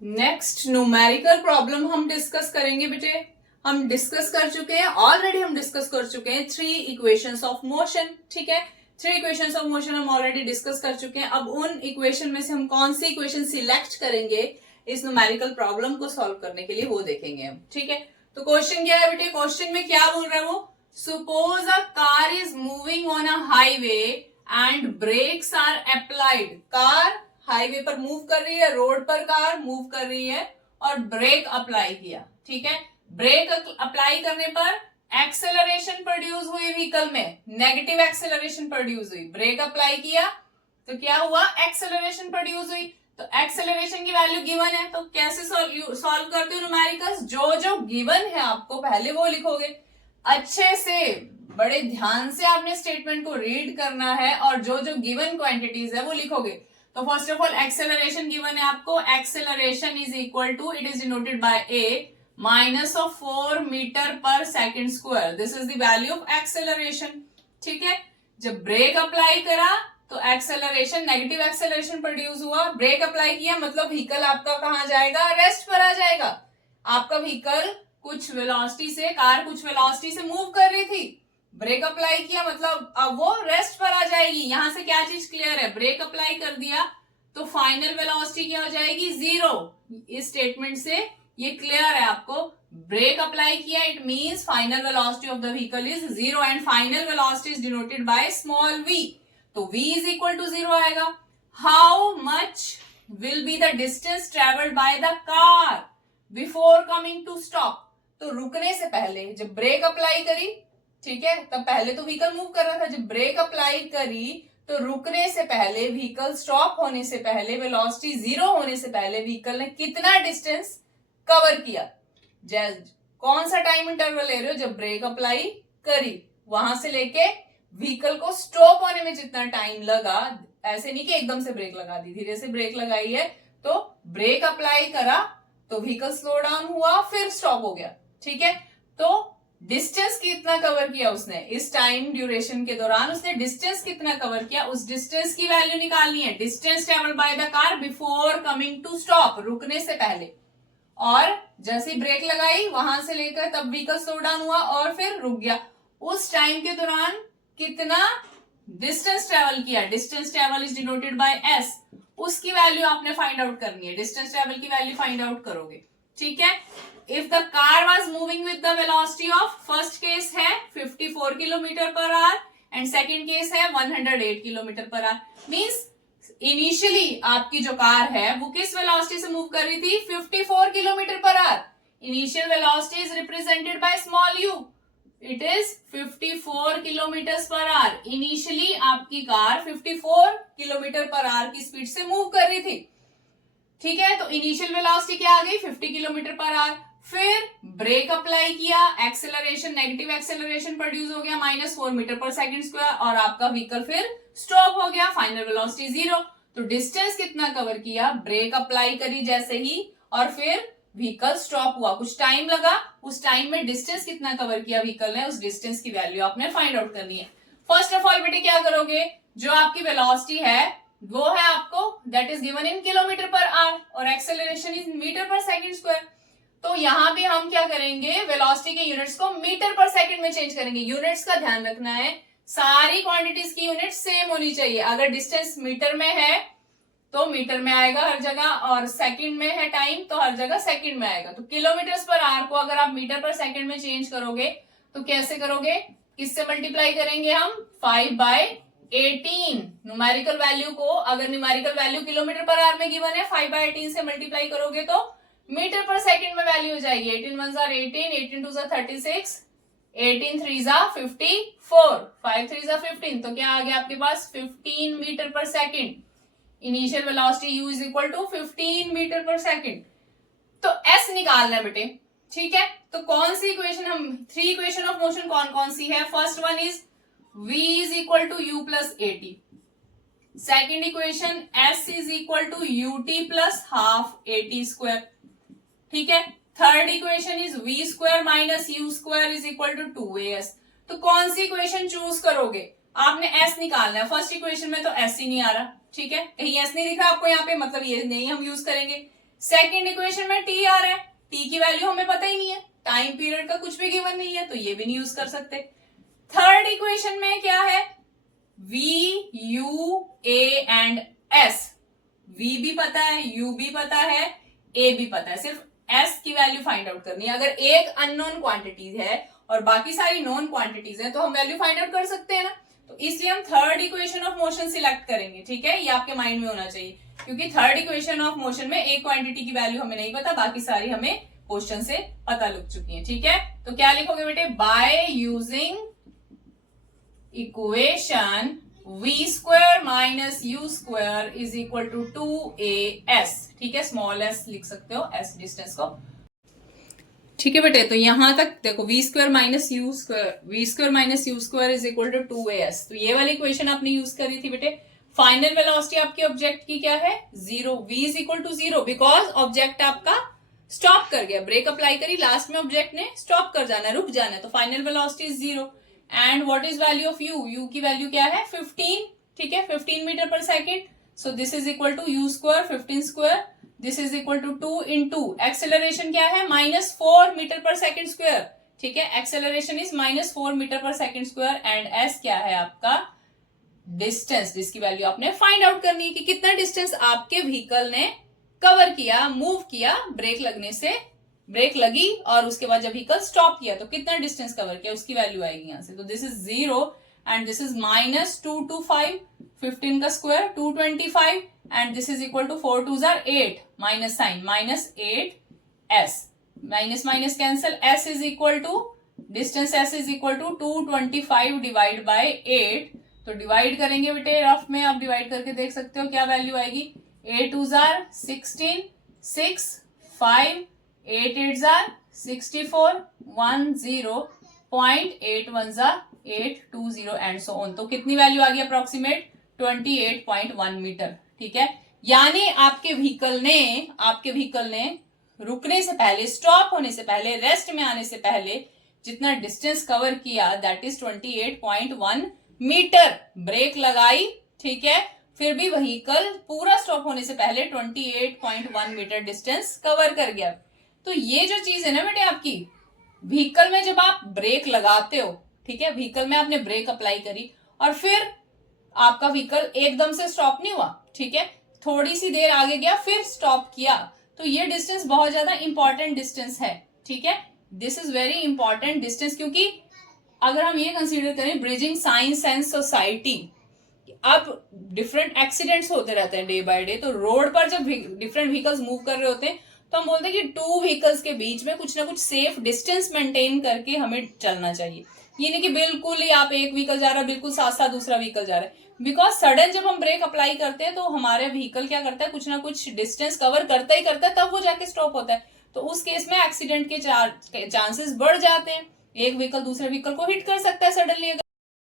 Next numerical problem हम discuss करेंगे बेटे। हम डिस्कस कर चुके हैं ऑलरेडी, हम डिस्कस कर चुके हैं थ्री इक्वेशंस ऑफ मोशन। ठीक है, थ्री इक्वेशंस ऑफ मोशन हम ऑलरेडी डिस्कस कर चुके हैं। अब उन इक्वेशन में से हम कौन सी इक्वेशन सिलेक्ट करेंगे इस न्यूमेरिकल प्रॉब्लम को सॉल्व करने के लिए, वो देखेंगे हम। ठीक है, तो क्वेश्चन क्या है बेटे? क्वेश्चन में क्या बोल रहा है वो? Suppose a car is moving on a highway and brakes are applied. Car highway पर मूव कर रही है, रोड पर कार मूव कर रही है और ब्रेक अप्लाई किया। ठीक है, ब्रेक अप्लाई करने पर एक्सेलरेशन प्रोड्यूस हुई व्हीकल में, नेगेटिव एक्सेलरेशन प्रोड्यूस हुई। ब्रेक अप्लाई किया तो क्या हुआ? एक्सेलरेशन प्रोड्यूस हुई। तो एक्सेलरेशन की वैल्यू गिवन है, तो कैसे सॉल्व करते हो न्यूमेरिकल्स? जो जो गिवन है आपको पहले वो लिखोगे। अच्छे से बड़े ध्यान से आपने स्टेटमेंट को रीड करना है और जो जो गिवन क्वांटिटीज है वो लिखोगे। तो first of all acceleration given है आपको। Acceleration is equal to, it is denoted by a minus of 4 metre पर second square. This is the value of acceleration. ठीक है, जब ब्रेक अप्लाई करा तो एक्सेलरेशन, नेगेटिव एक्सेलरेशन प्रोड्यूस हुआ। Brake apply किया मतलब व्हीकल आपका कहां जाएगा? रेस्ट पर आ जाएगा। आपका व्हीकल कुछ वेलोसिटी से, कार कुछ वेलोसिटी से मूव कर रही थी, ब्रेक अप्लाई किया मतलब अब वो रेस्ट पर आ जाएगी। यहां से क्या चीज क्लियर है? ब्रेक अप्लाई कर दिया तो फाइनल वेलोसिटी क्या हो जाएगी? 0। इस स्टेटमेंट से ये क्लियर है आपको। ब्रेक अप्लाई किया, it means final velocity of the vehicle is 0 and final velocity is denoted by small v। तो v इज इक्वल टू 0 आएगा। How much will be the distance travelled by the car before coming to stop? तो रुकने से पहले जब brake apply करी, ठीक है, तब पहले तो व्हीकल मूव कर रहा था। जब ब्रेक अप्लाई करी तो रुकने से पहले, व्हीकल स्टॉप होने से पहले, वेलोसिटी 0 होने से पहले व्हीकल ने कितना डिस्टेंस कवर किया? कौन सा टाइम इंटरवल ले रहे हो? जब ब्रेक अप्लाई करी वहां से लेके व्हीकल को स्टॉप होने में जितना टाइम लगा, ऐसे नहीं कि एकदम से ब्रेक लगा दी, धीरे से ब्रेक लगाई है। तो ब्रेक अप्लाई करा तो व्हीकल स्लो डाउन हुआ, फिर स्टॉप हो गया। ठीक है, तो डिस्टेंस कितना कवर किया उसने इस टाइम ड्यूरेशन के दौरान? उसने डिस्टेंस कितना कवर किया, उस डिस्टेंस की वैल्यू निकालनी है। Distance travel by the car before coming to stop, रुकने से पहले। और जैसे ही ब्रेक लगाई वहां से लेकर तब व्हीकल स्लो डाउन हुआ और फिर रुक गया, उस टाइम के दौरान कितना डिस्टेंस ट्रेवल किया? Distance travel is denoted by S. उसकी वैल्यू आपने फाइंड आउट करनी है। डिस्टेंस ट्रेवल की वैल्यू फाइंड आउट करोगे। ठीक है, if the car was moving with the velocity of, first case है 54 kilometre per hour and second case है 108 kilometre per hour. Means initially आपकी जो कार है वो किस वेलोसिटी से मूव कर रही थी? 54 kilometre per hour. Initial velocity is represented by small you, it is 54 kilometre per hour. Initially आपकी कार 54 किलोमीटर पर आवर की स्पीड से मूव कर रही थी। ठीक है, तो इनिशियल वेलोसिटी क्या आ गई? 50 किलोमीटर पर आवर। फिर ब्रेक अप्लाई किया, एक्सेलरेशन, नेगेटिव एक्सेलरेशन प्रोड्यूस हो गया -4 मीटर पर सेकंड स्क्वायर और आपका व्हीकल फिर स्टॉप हो गया, फाइनल वेलोसिटी 0। तो डिस्टेंस कितना कवर किया? ब्रेक अप्लाई करी जैसे ही और फिर व्हीकल स्टॉप हुआ, कुछ टाइम लगा, उस टाइम में डिस्टेंस कितना कवर किया व्हीकल ने, उस डिस्टेंस की वैल्यू आपने फाइंड आउट करनी है। फर्स्ट ऑफ ऑल बेटे क्या करोगे? जो आपकी वेलोसिटी है वो है आपको that is given in kilometre per hour और एक्सेलरेशन इज मीटर पर सेकंड स्क्वायर। तो यहां भी हम क्या करेंगे? वेलोसिटी के यूनिट्स को मीटर पर सेकंड में चेंज करेंगे। यूनिट्स का ध्यान रखना है, सारी क्वांटिटीज की यूनिट सेम होनी चाहिए। अगर डिस्टेंस मीटर में है तो मीटर में आएगा हर जगह, और सेकंड में है टाइम तो हर जगह सेकंड में आएगा। तो किलोमीटर पर आवर को अगर आप मीटर पर सेकंड में चेंज करोगे तो कैसे करोगे? किससे मल्टीप्लाई करेंगे हम? 5/18। न्यूमेरिकल वैल्यू को, अगर numerical value kilometre per hour में गिवन है, 5/18 से मल्टीप्लाई करोगे तो मीटर पर सेकंड में वैल्यू हो जाएगी। 18 1 जार 18, 18 2 जार 36, 18 3 जार 54, 5 3 जार 15। तो क्या आ गया आपके पास? 15 मीटर पर second. Initial velocity u is equal to 15 metre पर सेकंड। तो s निकालना है बेटे। ठीक है, तो कौन सी इक्वेशन, हम थ्री इक्वेशन ऑफ मोशन कौन कौन सी है? First one is v is equal to u plus at। Second equation s is equal to ut plus half at square. ठीक है, third equation is v square minus u square is equal to 2as। तो कौन सी equation choose करोगे? आपने s निकालना है। First equation में तो s ही नहीं आ रहा। ठीक है, कहीं s नहीं दिख रहा आपको यहाँ पे, मतलब ये नहीं हम यूज करेंगे। सेकेंड इक्वेशन में टी आ रहा है, टी की वैल्यू हमें पता ही नहीं है, टाइम पीरियड का कुछ भी गिवन नहीं है, तो ये भी नहीं यूज कर सकते। थर्ड इक्वेशन में क्या है, v u a and s, v भी पता है, यू भी पता है, ए भी पता है, सिर्फ एस की वैल्यू फाइंड आउट करनी है। अगर एक अननोन क्वांटिटी है और बाकी सारी नॉन क्वांटिटीज हैं तो हम वैल्यू फाइंड आउट कर सकते हैं ना, तो इसलिए हम third equation of motion select करेंगे। ठीक है, ये आपके माइंड में होना चाहिए, क्योंकि थर्ड इक्वेशन ऑफ मोशन में एक क्वांटिटी की वैल्यू हमें नहीं पता, बाकी सारी हमें क्वेश्चन से पता लग चुकी है। ठीक है, तो क्या लिखोगे बेटे, by using equation v square minus u square is equal to 2as। ठीक है, स्मॉल s लिख सकते हो, s डिस्टेंस को। ठीक है बेटे, तो यहां तक देखो v square minus u square is equal to 2as, तो ये वाली इक्वेशन आपने यूज करी थी बेटे। फाइनल वेलोसिटी आपके ऑब्जेक्ट की क्या है, 0, v is equal to 0, because object आपका स्टॉप कर गया, ब्रेक अप्लाई करी, लास्ट में ऑब्जेक्ट ने स्टॉप कर जाना है, रुक जाना है, तो final velocity is 0। And what is value of u, u की वैल्यू क्या है, 15। ठीक है, 15 मीटर पर second, so this is equal to u square 15 square, this is equal to 2 into acceleration क्या है, -4 मीटर पर सेकेंड स्क्वायर। ठीक है, एक्सेलरेशन इज -4 मीटर पर सेकेंड स्क्वायर, एंड एस क्या है आपका डिस्टेंस, जिसकी वैल्यू आपने फाइंड आउट करनी है कि कितना डिस्टेंस आपके व्हीकल ने कवर किया, मूव किया, ब्रेक लगने से, ब्रेक लगी और उसके बाद जब व्हीकल स्टॉप किया तो कितना डिस्टेंस कवर किया, उसकी वैल्यू आएगी यहां से। तो this is 0 and this is -2 to 5, 15 का square 225, and this is equal to 4 2s are 8, minus sign -8s, minus minus cancel, s is equal to distance, s is equal to 225 divide by 8, तो divide करेंगे बेटे rough में, आप divide करके देख सकते हो क्या वैल्यू आएगी, 8 2s are 16, 6 5 8 8s are 64, 1 0, 0.8 1s are 8 2 0 and so on. तो कितनी वैल्यू आ गई अप्रोक्सीमेट, 28.1 मीटर। ठीक है, यानी आपके व्हीकल ने रुकने से पहले, स्टॉप होने से पहले, रेस्ट में आने से पहले जितना डिस्टेंस कवर किया दैट इज 28.1 मीटर। ब्रेक लगाई, ठीक है, फिर भी व्हीकल पूरा स्टॉप होने से पहले 28.1 मीटर डिस्टेंस कवर कर गया। तो ये जो चीज है ना बेटे आपकी, व्हीकल में जब आप ब्रेक लगाते हो, ठीक है, व्हीकल में आपने ब्रेक अप्लाई करी और फिर आपका व्हीकल एकदम से स्टॉप नहीं हुआ, ठीक है, थोड़ी सी देर आगे गया फिर स्टॉप किया, तो ये डिस्टेंस बहुत ज्यादा इंपॉर्टेंट डिस्टेंस है। ठीक है, this is very important distance, क्योंकि अगर हम ये कंसीडर करें ब्रिजिंग साइंस एंड सोसाइटी, अब डिफरेंट एक्सीडेंट्स होते रहते हैं डे बाय डे, तो रोड पर जब डिफरेंट व्हीकल्स मूव कर रहे होते हैं तो हम बोलते हैं कि 2 व्हीकल्स के बीच में कुछ ना कुछ सेफ डिस्टेंस मेंटेन करके हमें चलना चाहिए। ये नहीं कि बिल्कुल ही आप एक व्हीकल जा रहा है, बिल्कुल साथ साथ दूसरा व्हीकल जा रहा है, बिकॉज सडन जब हम ब्रेक अप्लाई करते हैं तो हमारे व्हीकल क्या करता है, कुछ ना कुछ डिस्टेंस कवर करता ही करता है, तब वो जाके स्टॉप होता है। तो उस केस में एक्सीडेंट के चांसेस बढ़ जाते हैं, एक व्हीकल दूसरे व्हीकल को हिट कर सकता है सडनली।